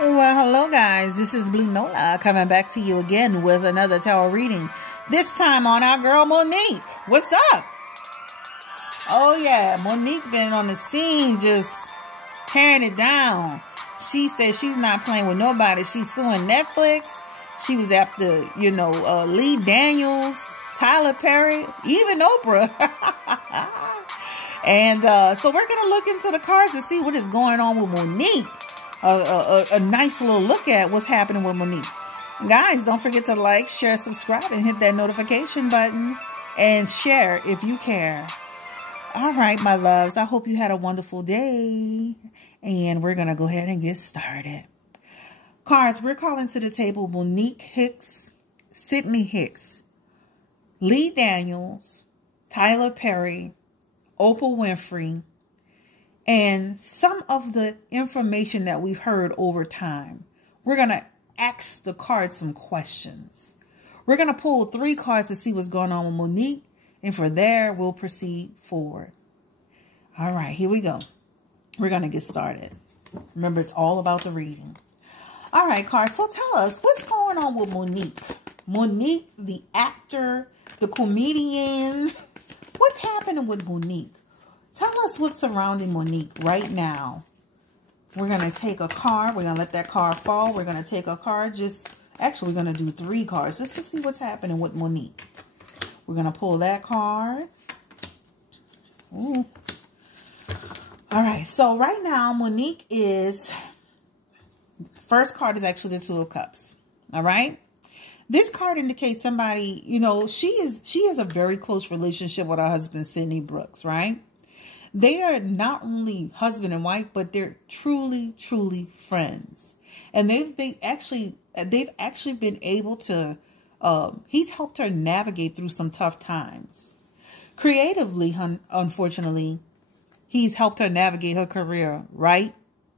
Well, hello guys, this is Blue Nola coming back to you again with another tarot reading. This time on our girl Monique. What's up? Oh yeah, Monique been on the scene just tearing it down. She said she's not playing with nobody. She's suing Netflix. She was after, Lee Daniels, Tyler Perry, even Oprah. And so we're going to look into the cards to see what is going on with Monique. A nice little look at what's happening with Monique. Guys, don't forget to like, share, subscribe, and hit that notification button. And share if you care. All right, my loves. I hope you had a wonderful day. And we're going to go ahead and get started. Cards, we're calling to the table Monique Hicks, Sydney Hicks, Lee Daniels, Tyler Perry, Oprah Winfrey, and some of the information that we've heard over time. We're going to ask the cards some questions. We're going to pull 3 cards to see what's going on with Monique. And from there, we'll proceed forward. All right, here we go. We're going to get started. Remember, it's all about the reading. All right, cards. So tell us, what's going on with Monique? Monique, the actor, the comedian. What's happening with Monique? Tell us what's surrounding Monique right now. We're going to take a card. We're going to let that card fall. We're going to take a card. Actually, we're going to do 3 cards just to see what's happening with Monique. We're going to pull that card. Ooh. All right. So right now, Monique is... First card is actually the 2 of Cups. All right. This card indicates somebody, she has a very close relationship with her husband, Sidney Brooks, right? They are not only husband and wife, but they're truly, truly friends. And they've actually been able to, he's helped her navigate through some tough times. Creatively, unfortunately, he's helped her navigate her career right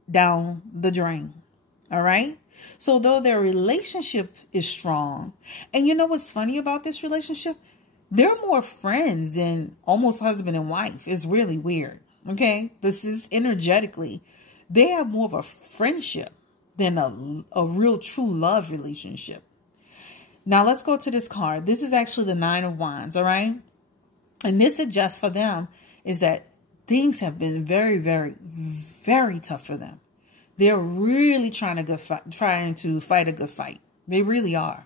down the drain. All right. So though their relationship is strong, and you know what's funny about this relationship? They're more friends than almost husband and wife. It's really weird. Okay. This is energetically. They have more of a friendship than a real true love relationship. Now let's go to this card. This is actually the 9 of Wands. All right. And this suggests for them is that things have been very, very, very tough for them. They're really trying to fight a good fight. They really are.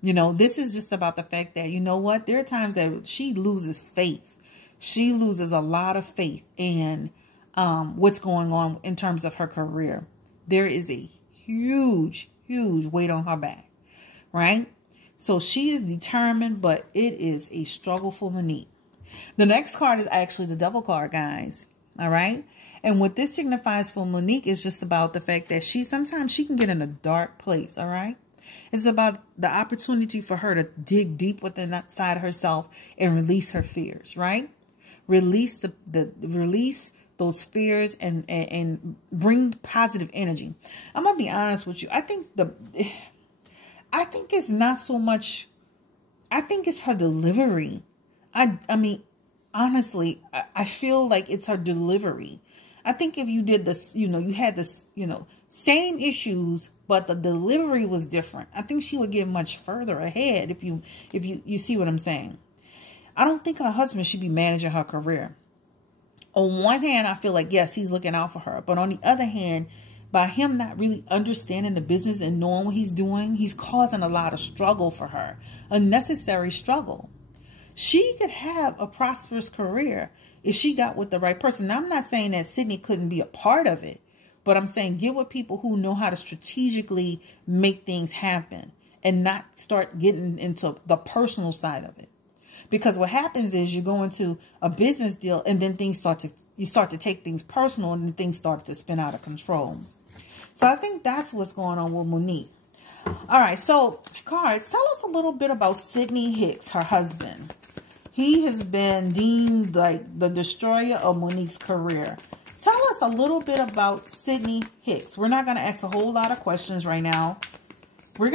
This is just about the fact that, there are times that she loses faith. She loses a lot of faith in what's going on in terms of her career. There is a huge, huge weight on her back, right? So she is determined, but it is a struggle for Monique. The next card is actually the Devil card, guys. All right. And what this signifies for Monique is just about the fact that sometimes she can get in a dark place. All right. It's about the opportunity for her to dig deep within that side of herself and release her fears, right? Release release those fears and bring positive energy. I'm going to be honest with you. I think it's not so much. I think it's her delivery. I mean, honestly, I feel like it's her delivery. I think if you did this, you had this, same issues, but the delivery was different. I think she would get much further ahead if you see what I'm saying. I don't think her husband should be managing her career. On one hand, I feel like, yes, he's looking out for her. But on the other hand, by him not really understanding the business and knowing what he's doing, he's causing a lot of struggle for her. Unnecessary struggle. She could have a prosperous career if she got with the right person. Now, I'm not saying that Sydney couldn't be a part of it, but I'm saying get with people who know how to strategically make things happen and not start getting into the personal side of it. Because what happens is you go into a business deal and then you start to take things personal and then things start to spin out of control. So I think that's what's going on with Monique. All right. So cards, tell us a little bit about Sydney Hicks, her husband. He has been deemed like the destroyer of Monique's career. Tell us a little bit about Sydney Hicks. We're not going to ask a whole lot of questions right now. We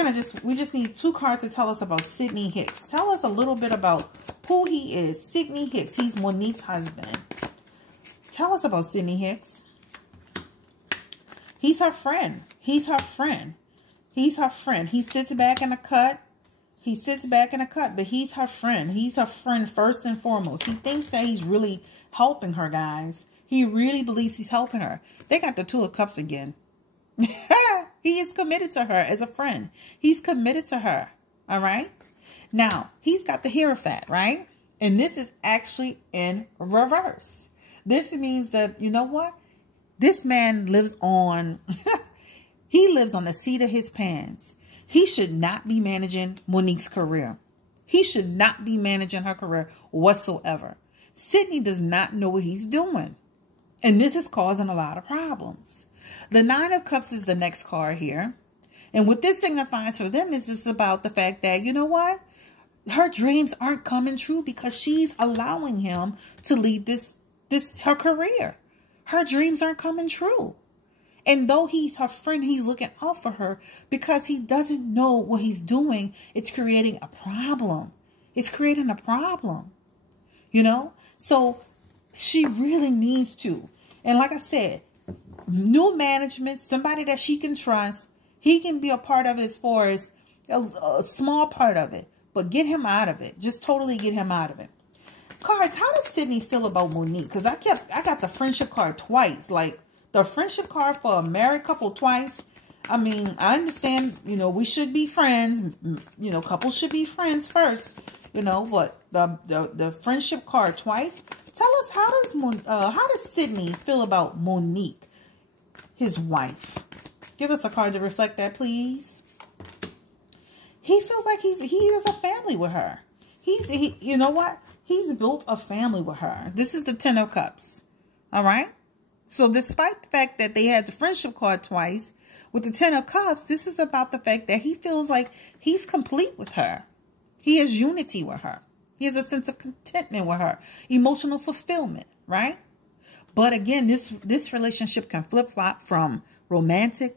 just need 2 cards to tell us about Sydney Hicks. Tell us a little bit about who he is. Sydney Hicks. He's Monique's husband. Tell us about Sydney Hicks. He's her friend. He's her friend. He's her friend. He sits back in a cut. He sits back in a cut, but he's her friend. He's her friend first and foremost. He thinks that he's really helping her, guys. He really believes he's helping her. They got the Two of Cups again. He is committed to her as a friend. He's committed to her. All right. Now, he's got the Hierophant, right? And this is actually in reverse. This means that, you know what? This man lives on, he lives on the seat of his pants. He should not be managing Monique's career. He should not be managing her career whatsoever. Sydney does not know what he's doing. And this is causing a lot of problems. The Nine of Cups is the next card here. And what this signifies for them is just about the fact that, you know what? Her dreams aren't coming true because she's allowing him to lead her career. Her dreams aren't coming true. And though he's her friend, he's looking out for her because he doesn't know what he's doing. It's creating a problem. It's creating a problem, you know? So she really needs to. And like I said, new management, somebody that she can trust. He can be a part of it as far as a small part of it. But get him out of it. Just totally get him out of it. Cards, how does Sydney feel about Monique? Because I got the friendship card twice. Like, the friendship card for a married couple twice. I mean, I understand, you know, we should be friends. You know, couples should be friends first. You know, but the friendship card twice. Tell us, how does Sydney feel about Monique, his wife? Give us a card to reflect that, please. He feels like he has a family with her. You know what? He's built a family with her. This is the Ten of Cups. All right? So despite the fact that they had the friendship card twice, with the Ten of Cups, this is about the fact that he feels like he's complete with her. He has unity with her. He has a sense of contentment with her. Emotional fulfillment, right? But again, this relationship can flip-flop from romantic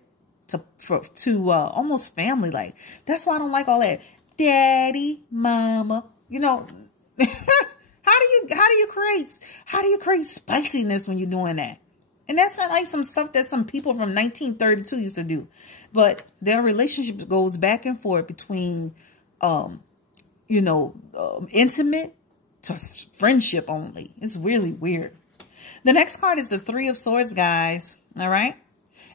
to almost family-like. That's why I don't like all that daddy, mama. You know, how do you create spiciness when you're doing that? And that's not like some stuff that some people from 1932 used to do. But their relationship goes back and forth between, intimate to friendship only. It's really weird. The next card is the Three of Swords, guys. All right.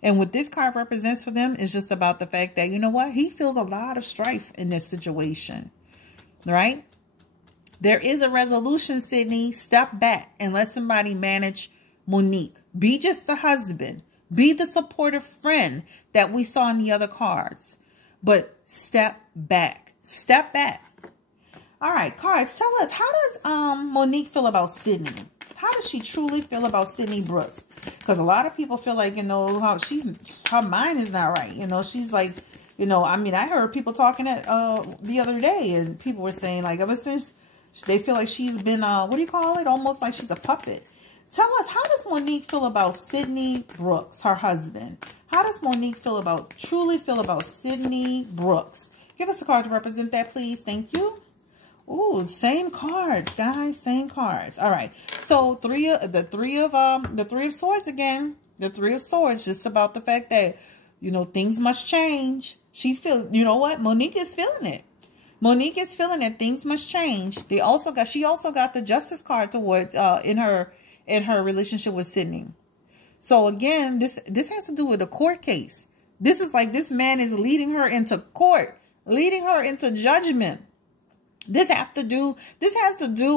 And what this card represents for them is just about the fact that, you know what? He feels a lot of strife in this situation. Right? There is a resolution, Sydney. Step back and let somebody manage Monique. Be just the husband. Be the supportive friend that we saw in the other cards. But step back. Step back. All right, cards, tell us, how does Monique feel about Sydney? How does she truly feel about Sydney Brooks? Because a lot of people feel like, you know, her mind is not right. You know, she's like, you know, I mean, I heard people talking the other day, and people were saying, like, ever since they feel like she's been, what do you call it? Almost like she's a puppet. Tell us, how does Monique feel about Sydney Brooks, her husband? How does Monique truly feel about Sydney Brooks? Give us a card to represent that, please. Thank you. Ooh, same cards, guys. Same cards. All right. So the three of swords again. The Three of Swords, just about the fact that, you know, things must change. She feels, you know what? Monique is feeling it. Monique is feeling that things must change. She also got the Justice card towards in her relationship with Sydney. So again, this has to do with a court case. This is like this man is leading her into court, leading her into judgment. This has to do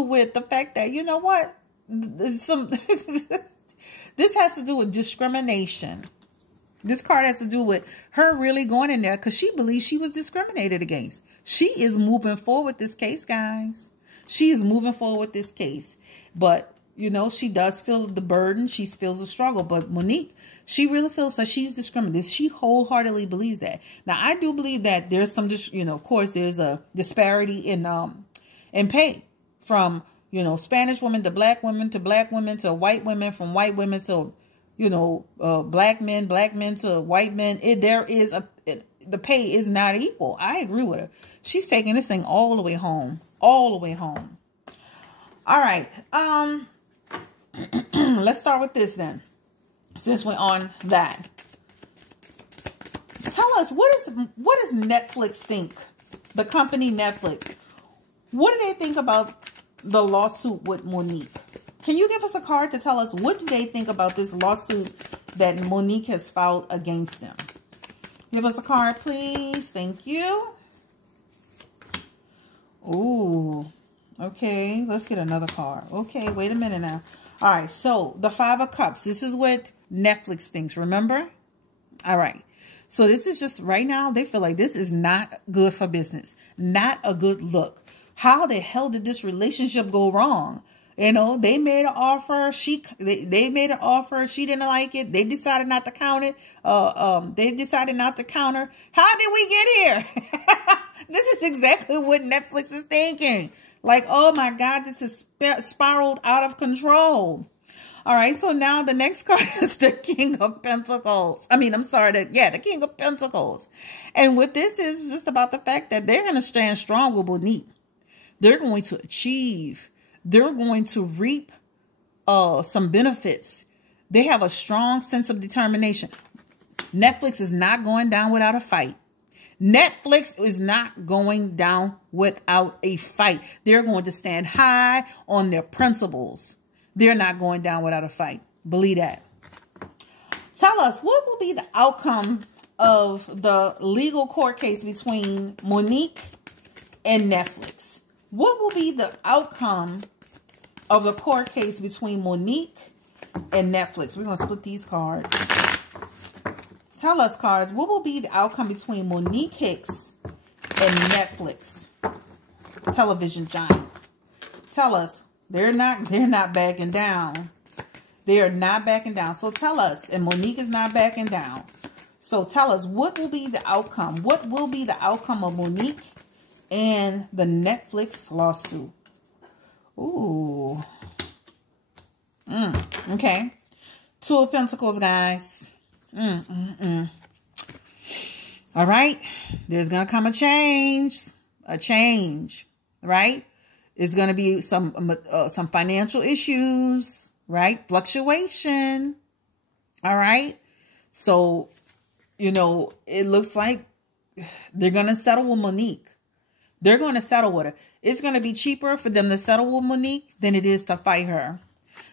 with the fact that, you know what? This has to do with discrimination. This card has to do with her really going in there because she believes she was discriminated against. She is moving forward with this case, guys. She is moving forward with this case. But, you know, she does feel the burden. She feels the struggle. But Monique, she really feels that she's discriminated. She wholeheartedly believes that. Now, I do believe that there's some, you know, of course, there's a disparity in pay from, you know, Spanish women to black women to white women, from white women to, you know, black men to white men. The pay is not equal. I agree with her. She's taking this thing all the way home. All the way home. All right. Let's start with this then. Since we're on that. tell us, what does Netflix think? The company Netflix. What do they think about the lawsuit with Monique? Can you give us a card to tell us what do they think about this lawsuit that Monique has filed against them? Give us a card, please. Thank you. Ooh. Okay, let's get another card. Okay, wait a minute now. All right, so the Five of Cups. This is what Netflix thinks, remember? All right. So this is just right now, they feel like this is not good for business. Not a good look. How the hell did this relationship go wrong? You know, they made an offer. They made an offer. She didn't like it. They decided not to count it. They decided not to counter. How did we get here? This is exactly what Netflix is thinking. Like, oh my God, this is spiraled out of control. All right, so now the next card is the King of Pentacles. I mean, I'm sorry, the King of Pentacles. And what this is just about the fact that they're going to stand strong with Monique. They're going to achieve. They're going to reap some benefits. They have a strong sense of determination. Netflix is not going down without a fight. Netflix is not going down without a fight. They're going to stand high on their principles. They're not going down without a fight. Believe that. Tell us, what will be the outcome of the legal court case between Monique and Netflix? What will be the outcome of the court case between Monique and Netflix? We're going to split these cards. Tell us, cards, what will be the outcome between Monique Hicks and Netflix? Television giant. Tell us. They're not backing down. They are not backing down. So tell us, and Monique is not backing down. So tell us, what will be the outcome? What will be the outcome of Monique and the Netflix lawsuit? Ooh. Okay. Two of Pentacles, guys. All right. There's going to come a change, right? It's going to be some financial issues, right? Fluctuation. All right. So, you know, it looks like they're going to settle with Monique. They're going to settle with her. It's going to be cheaper for them to settle with Monique than it is to fight her.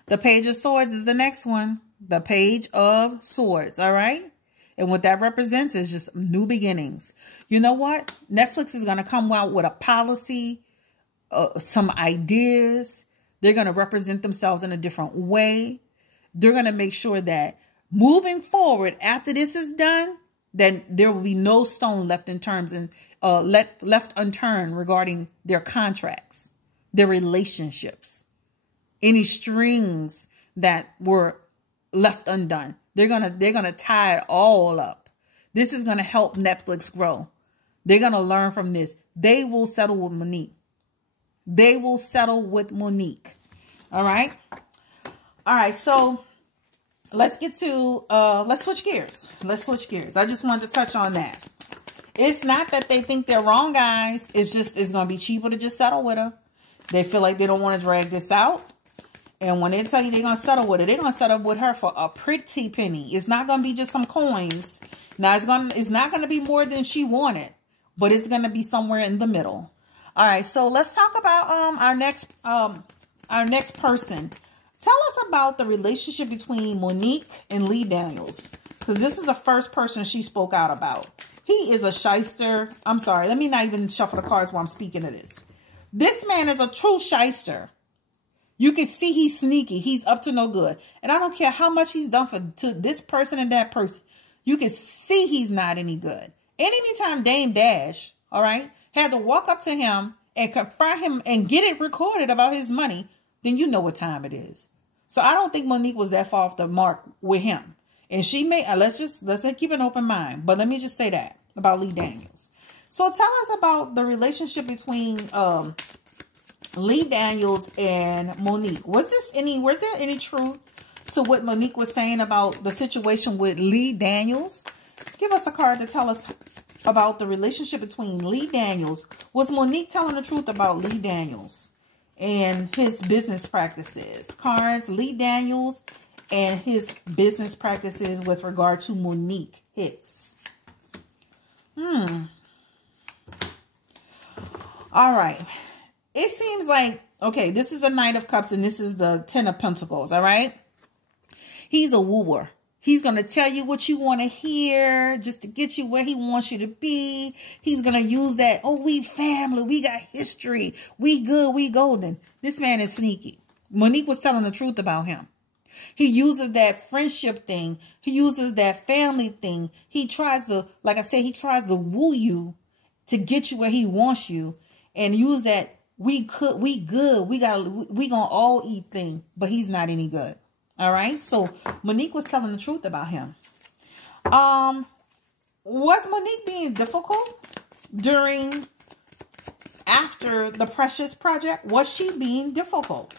The Page of Swords is the next one. The Page of Swords. All right. And what that represents is just new beginnings. You know what? Netflix is going to come out with a policy, some ideas. They're going to represent themselves in a different way. They're going to make sure that moving forward, after this is done, then there will be no stone left in terms and left unturned regarding their contracts, their relationships, any strings that were left undone. They're gonna tie it all up. This is gonna help Netflix grow. They're gonna learn from this. They will settle with Monique. They will settle with Monique. All right. All right. So let's get to let's switch gears. Let's switch gears. I just wanted to touch on that. It's not that they think they're wrong, guys. It's just it's gonna be cheaper to just settle with her. They feel like they don't want to drag this out. And when they tell you they're going to settle with her, they're going to settle with her for a pretty penny. It's not going to be just some coins. Now, it's not going to be more than she wanted, but it's going to be somewhere in the middle. All right, so let's talk about our next person. Tell us about the relationship between Monique and Lee Daniels, because this is the first person she spoke out about. He is a shyster. I'm sorry, let me not even shuffle the cards while I'm speaking of this. This man is a true shyster. You can see he's sneaky. He's up to no good. And I don't care how much he's done to this person and that person. You can see he's not any good. And anytime Dame Dash, all right, had to walk up to him and confront him and get it recorded about his money, then you know what time it is. So I don't think Monique was that far off the mark with him. And she may, let's keep an open mind. But let me just say that about Lee Daniels. So tell us about the relationship between Lee Daniels and Monique. Was there any truth to what Monique was saying about the situation with Lee Daniels? Give us a card to tell us about the relationship between Lee Daniels. Was Monique telling the truth about Lee Daniels and his business practices? Cards, Lee Daniels and his business practices with regard to Monique Hicks. All right. It seems like, okay, this is the Knight of Cups and this is the Ten of Pentacles, all right? He's a wooer. He's going to tell you what you want to hear just to get you where he wants you to be. He's going to use that, oh, we family, we got history, we good, we golden. This man is sneaky. Monique was telling the truth about him. He uses that friendship thing. He uses that family thing. He tries to, like I said, he tries to woo you to get you where he wants you and use that we good, we gonna all eat thing, but he's not any good. All right. So Monique was telling the truth about him. Was Monique being difficult after the Precious project? Was she being difficult?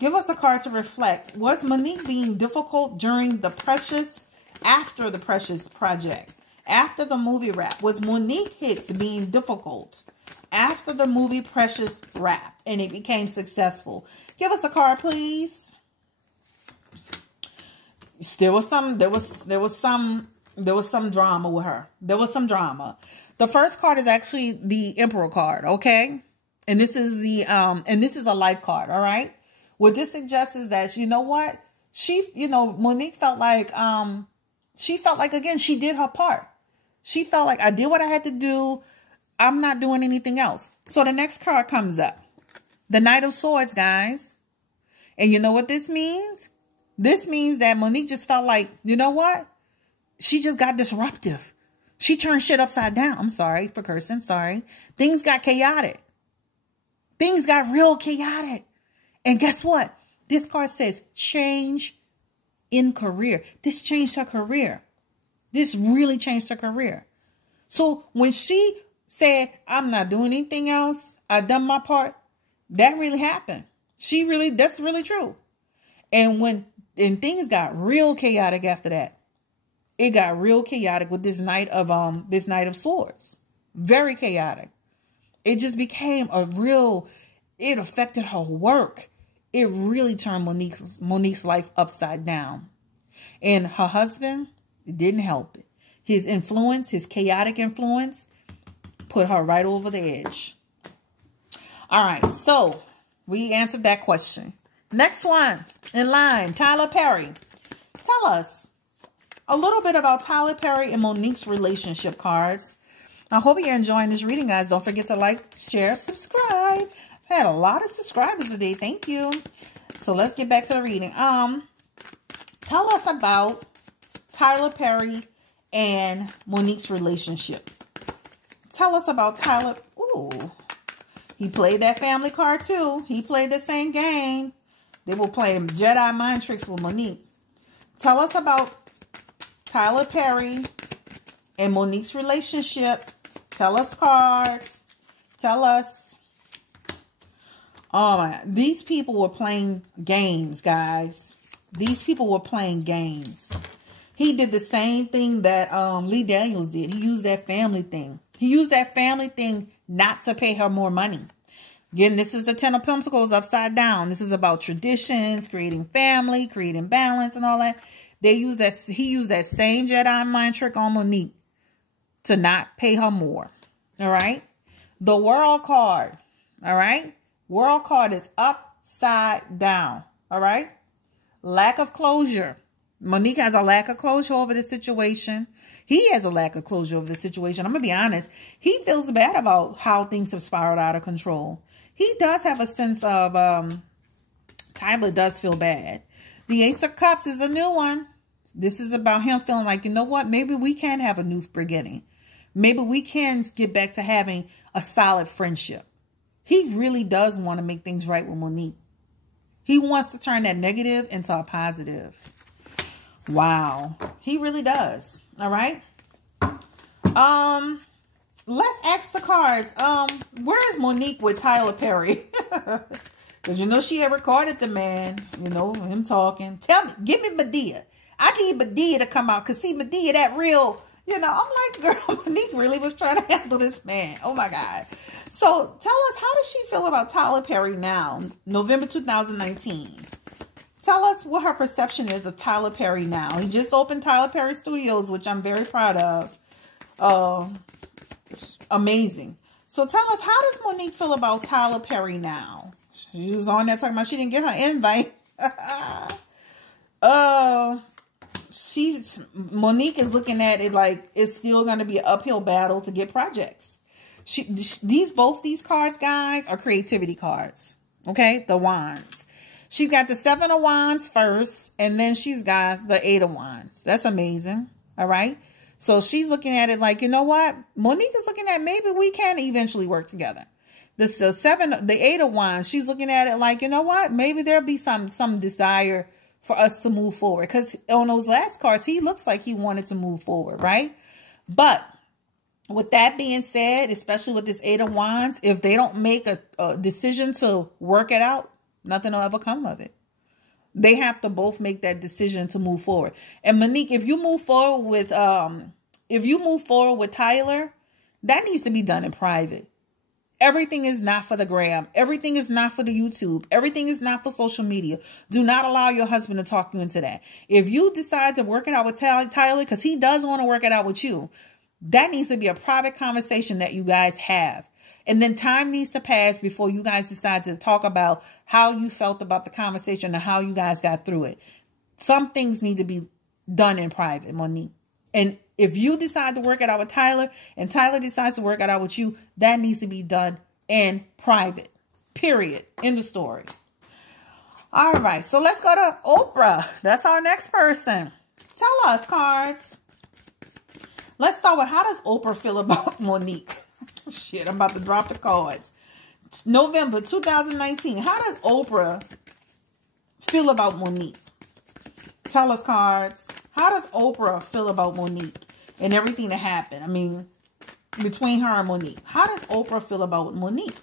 Give us a card to reflect. Was Monique being difficult during the Precious, after the Precious project? After the movie wrap? Was Monique Hicks being difficult after the movie Precious wrap and it became successful? Give us a card, please. There was some drama with her. There was some drama. The first card is actually the Emperor card, okay? And this is the this is a life card, all right? What this suggests is that, you know what? Monique felt like again, she did her part. She felt like I did what I had to do. I'm not doing anything else. So the next card comes up. The Knight of Swords, guys. And you know what this means? This means that Monique just felt like, you know what? She just got disruptive. She turned shit upside down. I'm sorry for cursing. Sorry. Things got chaotic. Things got real chaotic. And guess what? This card says change in career. This changed her career. This really changed her career. So when she said, I'm not doing anything else, I done my part, that really happened. That's really true. And things got real chaotic after that. It got real chaotic with this Knight of Swords. Very chaotic. It just became it affected her work. It really turned Monique's life upside down. And her husband, it didn't help it. His influence, his chaotic influence, put her right over the edge. All right, so we answered that question. Next one in line, Tyler Perry. Tell us a little bit about Tyler Perry and Monique's relationship cards. I hope you're enjoying this reading, guys. Don't forget to like, share, subscribe. I had a lot of subscribers today. Thank you. So let's get back to the reading. Tell us about Tyler Perry and Monique's relationship. Tell us about Tyler. Ooh, he played that family card too. He played the same game. They were playing Jedi mind tricks with Monique. Tell us about Tyler Perry and Monique's relationship. Tell us cards. Tell us. Oh my, these people were playing games, guys. These people were playing games. He did the same thing that Lee Daniels did. He used that family thing. He used that family thing not to pay her more money. Again, this is the Ten of Pentacles upside down. This is about traditions, creating family, creating balance and all that. He used that same Jedi mind trick on Monique to not pay her more. All right. The World card. All right. World card is upside down. All right. Lack of closure. Monique has a lack of closure over this situation. He has a lack of closure over the situation. I'm going to be honest. He feels bad about how things have spiraled out of control. He does have a sense of, Tyler does feel bad. The Ace of Cups is a new one. This is about him feeling like, you know what? Maybe we can have a new beginning. Maybe we can get back to having a solid friendship. He really does want to make things right with Monique. He wants to turn that negative into a positive. Wow. He really does. All right. Let's ask the cards. Where is Monique with Tyler Perry? Because you know she had recorded the man. You know, him talking. Tell me, give me Medea. I need Medea to come out. Because see, Medea, that real, you know, I'm like, girl, Monique really was trying to handle this man. Oh my God. So tell us, how does she feel about Tyler Perry now, November 2019? Tell us what her perception is of Tyler Perry now. He just opened Tyler Perry Studios, which I'm very proud of. amazing. So tell us, how does Monique feel about Tyler Perry now? She was on there talking about she didn't get her invite. Monique is looking at it like it's still going to be an uphill battle to get projects. Both these cards, guys, are creativity cards. Okay, the wands. She's got the 7 of wands first, and then she's got the 8 of wands. That's amazing. All right. So she's looking at it like, you know what? Monique is looking at maybe we can eventually work together. The 8 of wands, she's looking at it like, you know what? Maybe there'll be some desire for us to move forward. Because on those last cards, he looks like he wanted to move forward, right? But with that being said, especially with this 8 of wands, if they don't make a decision to work it out, nothing will ever come of it. They have to both make that decision to move forward. And Monique, if you move forward with Tyler, that needs to be done in private. Everything is not for the gram. Everything is not for the YouTube. Everything is not for social media. Do not allow your husband to talk you into that. If you decide to work it out with Tyler, because he does want to work it out with you, that needs to be a private conversation that you guys have. And then time needs to pass before you guys decide to talk about how you felt about the conversation and how you guys got through it. Some things need to be done in private, Monique. And if you decide to work it out with Tyler and Tyler decides to work it out with you, that needs to be done in private. Period. End of story. All right. So let's go to Oprah. That's our next person. Tell us, cards. Let's start with, how does Oprah feel about Monique? Shit, I'm about to drop the cards. It's November 2019. How does Oprah feel about Monique? Tell us, cards. How does Oprah feel about Monique and everything that happened? I mean, between her and Monique. How does Oprah feel about Monique?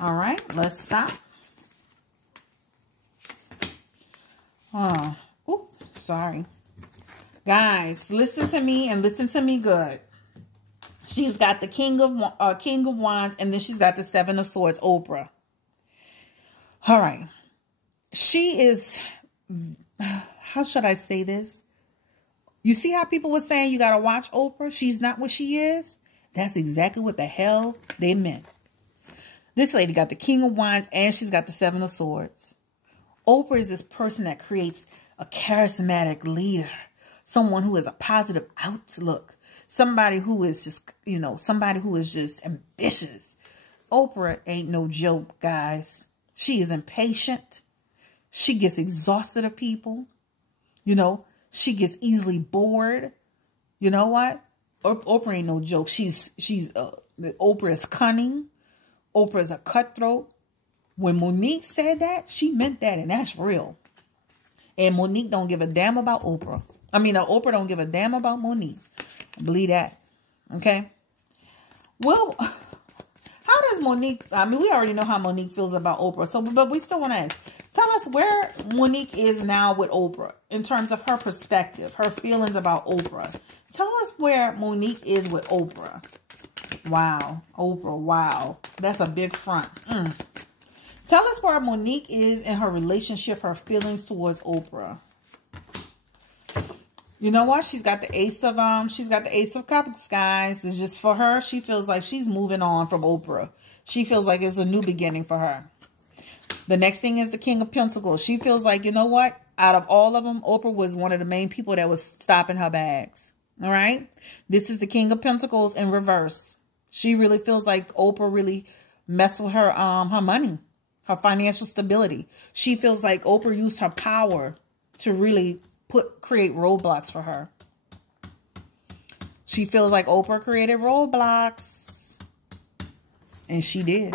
All right, let's stop. Oh, sorry. Guys, listen to me and listen to me good. She's got the King of Wands, and then she's got the 7 of Swords, Oprah. All right. She is, how should I say this? You see how people were saying you got to watch Oprah? She's not what she is. That's exactly what the hell they meant. This lady got the King of Wands, and she's got the 7 of Swords. Oprah is this person that creates a charismatic leader. Someone who has a positive outlook. Somebody who is just, somebody who is just ambitious. Oprah ain't no joke, guys. She is impatient. She gets exhausted of people. She gets easily bored. You know what? Oprah ain't no joke. Oprah is cunning. Oprah is a cutthroat. When Monique said that, she meant that, and that's real. And Monique don't give a damn about Oprah. Oprah don't give a damn about Monique. Believe that. Okay. Well, how does Monique, we already know how Monique feels about Oprah. But we still want to ask, tell us where Monique is now with Oprah in terms of her perspective, her feelings about Oprah. Tell us where Monique is with Oprah. Wow. Oprah. Wow. That's a big front. Tell us where Monique is in her relationship, her feelings towards Oprah. You know what? She's got the Ace of Cups, guys. It's just for her. She feels like she's moving on from Oprah. She feels like it's a new beginning for her. The next thing is the King of Pentacles. She feels like, you know what? Out of all of them, Oprah was one of the main people that was stopping her bags. All right. This is the King of Pentacles in reverse. She really feels like Oprah really messed with her, her money, her financial stability. She feels like Oprah used her power to really create roadblocks for her. She feels like Oprah created roadblocks. And she did.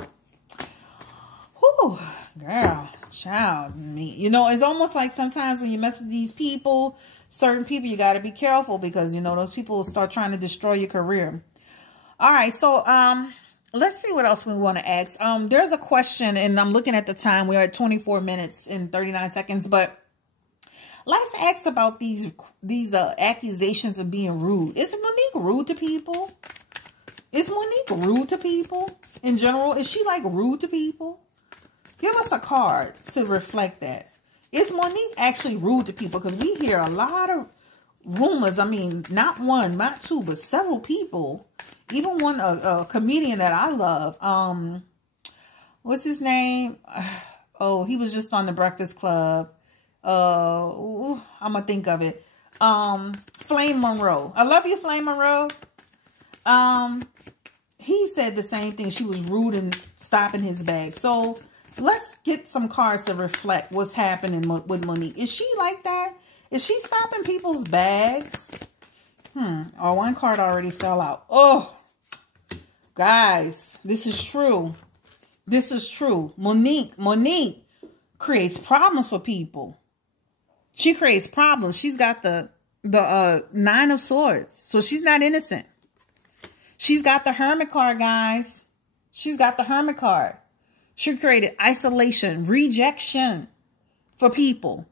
Whew, girl, child, me. It's almost like sometimes when you mess with these people, certain people, you got to be careful because, those people will start trying to destroy your career. All right, so let's see what else we want to ask. There's a question, and I'm looking at the time. We're at 24 minutes and 39 seconds, but let's ask about these accusations of being rude. Is Monique rude to people? Is Monique rude to people in general? Is she like rude to people? Give us a card to reflect that. Is Monique actually rude to people? Because we hear a lot of rumors. I mean, not one, not two, but several people. Even one, a comedian that I love. What's his name? Oh, he was just on the Breakfast Club. I'm gonna think of it. Flame Monroe. I love you, Flame Monroe. He said the same thing. She was rude and stopping his bag. So let's get some cards to reflect what's happening with Monique. Is she like that? Is she stopping people's bags? Oh, one card already fell out. Oh, guys, this is true. This is true. Monique creates problems for people. She creates problems. She's got the Nine of Swords. So she's not innocent. She's got the Hermit card, guys. She's got the Hermit card. She created isolation, rejection for people.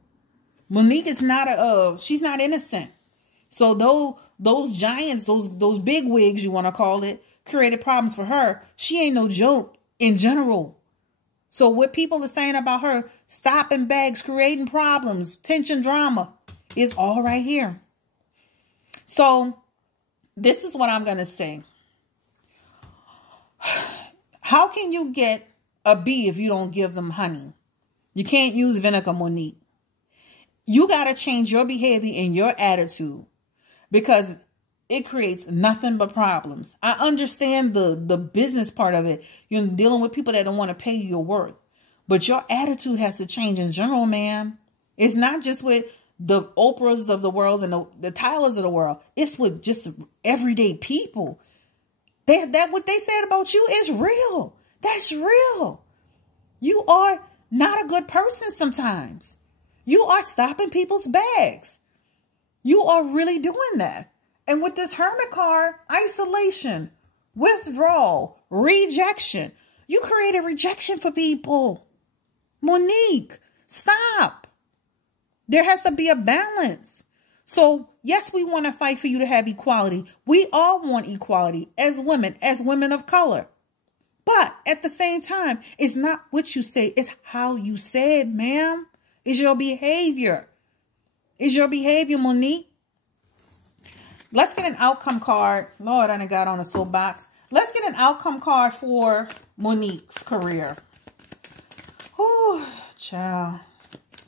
Monique is not she's not innocent. So those giants, those big wigs, you want to call it, created problems for her. She ain't no joke in general. So what people are saying about her, stopping bags, creating problems, tension, drama, is all right here. So this is what I'm going to say. How can you get a bee if you don't give them honey? You can't use vinegar, Monique. You got to change your behavior and your attitude, because it creates nothing but problems. I understand the business part of it. You're dealing with people that don't want to pay you your worth. But your attitude has to change in general, man. It's not just with the Oprahs of the world and the Tylers of the world. It's with just everyday people. That what they said about you is real. That's real. You are not a good person sometimes. You are stopping people's bags. You are really doing that. And with this Hermit card, isolation, withdrawal, rejection. You created rejection for people. Monique, stop. There has to be a balance. So, yes, we want to fight for you to have equality. We all want equality as women of color. But at the same time, it's not what you say, it's how you say it, ma'am. It's your behavior. It's your behavior, Monique. Let's get an outcome card. Lord, I done got on a soapbox. Let's get an outcome card for Monique's career. Oh, child.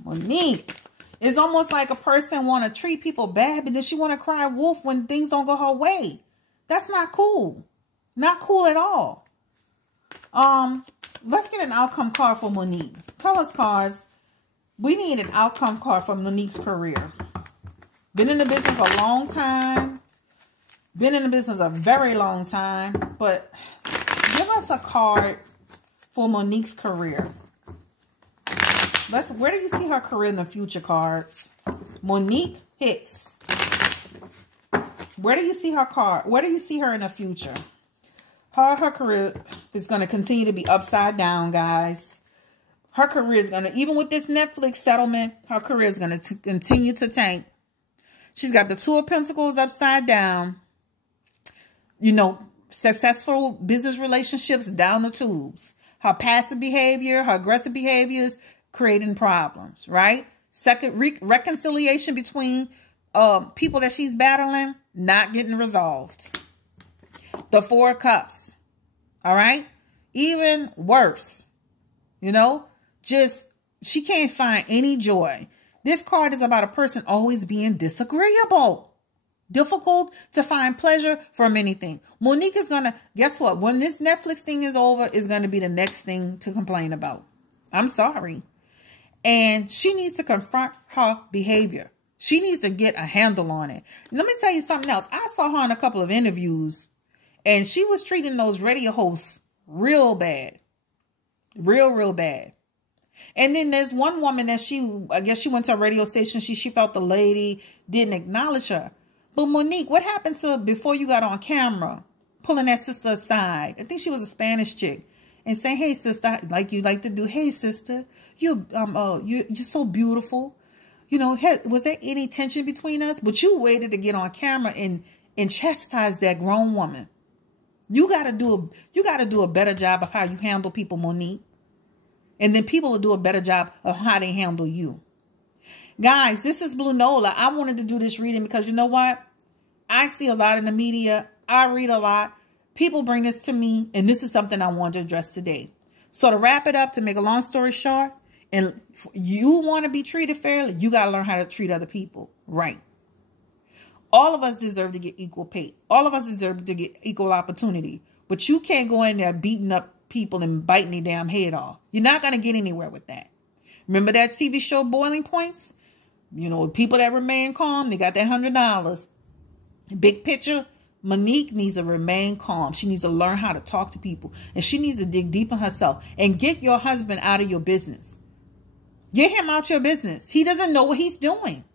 Monique. It's almost like a person want to treat people bad, but then she want to cry wolf when things don't go her way. That's not cool. Not cool at all. Let's get an outcome card for Monique. Tell us, cards. We need an outcome card for Monique's career. Been in the business a long time. Been in the business a very long time. But give us a card for Monique's career. Where do you see her career in the future, cards? Monique Hicks. Where do you see her card? Where do you see her in the future? Her career is going to continue to be upside down, guys. Her career is going to, even with this Netflix settlement, her career is going to continue to tank. She's got the Two of Pentacles upside down. You know, successful business relationships down the tubes. Her passive behavior, her aggressive behaviors, creating problems, right? Second, reconciliation between people that she's battling, not getting resolved. The Four of Cups, all right? Even worse, you know, just she can't find any joy. This card is about a person always being disagreeable. Difficult to find pleasure from anything. Monique is going to, guess what? When this Netflix thing is over, is going to be the next thing to complain about. I'm sorry. And she needs to confront her behavior. She needs to get a handle on it. Let me tell you something else. I saw her in a couple of interviews, and she was treating those radio hosts real bad. Real bad. And then there's one woman that I guess she went to a radio station. She felt the lady didn't acknowledge her. But Monique, what happened to before you got on camera, pulling that sister aside? I think she was a Spanish chick. And saying, hey, sister, like you like to do. Hey, sister, you're so beautiful. You know, was there any tension between us? But you waited to get on camera and chastise that grown woman. You gotta do a better job of how you handle people, Monique. And then people will do a better job of how they handle you. Guys, this is Blue Nola. I wanted to do this reading because you know what? I see a lot in the media. I read a lot. People bring this to me, and this is something I want to address today. So to wrap it up, to make a long story short, and you want to be treated fairly, you got to learn how to treat other people right. All of us deserve to get equal pay. All of us deserve to get equal opportunity. But you can't go in there beating up people and biting their damn head off. You're not going to get anywhere with that. Remember that TV show Boiling Points? You know, people that remain calm, they got that $100. Big picture, Monique needs to remain calm. She needs to learn how to talk to people. And she needs to dig deep in herself. And get your husband out of your business. Get him out your business. He doesn't know what he's doing.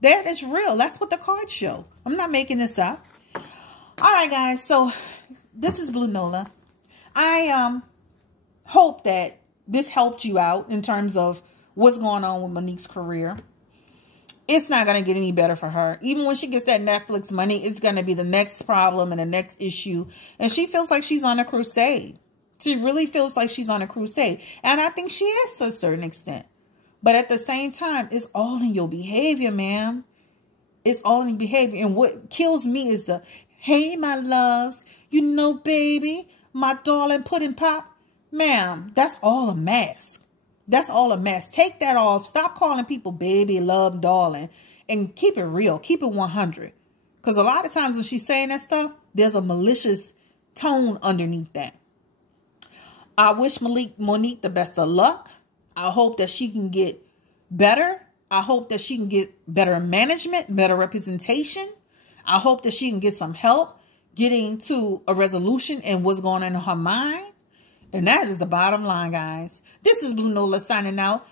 That is real. That's what the cards show. I'm not making this up. All right, guys. So this is Blue Nola. I hope that this helped you out in terms of what's going on with Monique's career. It's not going to get any better for her. Even when she gets that Netflix money, it's going to be the next problem and the next issue. And she feels like she's on a crusade. She really feels like she's on a crusade. And I think she is to a certain extent. But at the same time, it's all in your behavior, ma'am. It's all in your behavior. And what kills me is the, hey, my loves, you know, baby, my darling pudding pop. Ma'am, that's all a mask. That's all a mess. Take that off. Stop calling people baby, love, darling. And keep it real. Keep it 100. Because a lot of times when she's saying that stuff, there's a malicious tone underneath that. I wish Monique the best of luck. I hope that she can get better. I hope that she can get better management, better representation. I hope that she can get some help getting to a resolution and what's going on in her mind. And that is the bottom line, guys. This is Blue Nola signing out.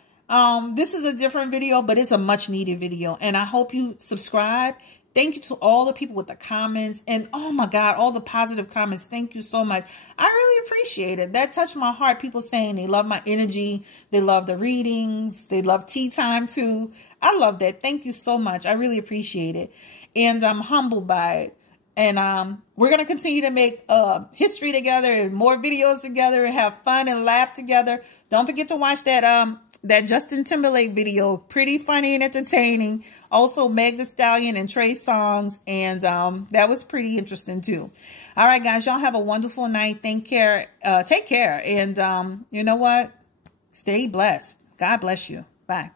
This is a different video, but it's a much needed video. And I hope you subscribe. Thank you to all the people with the comments. And oh my God, all the positive comments. Thank you so much. I really appreciate it. That touched my heart. People saying they love my energy. They love the readings. They love tea time too. I love that. Thank you so much. I really appreciate it. And I'm humbled by it. And we're going to continue to make history together and more videos together and have fun and laugh together. Don't forget to watch that that Justin Timberlake video. Pretty funny and entertaining. Also, Meg Thee Stallion and Trey Songz. And that was pretty interesting too. All right, guys. Y'all have a wonderful night. Take care. And you know what? Stay blessed. God bless you. Bye.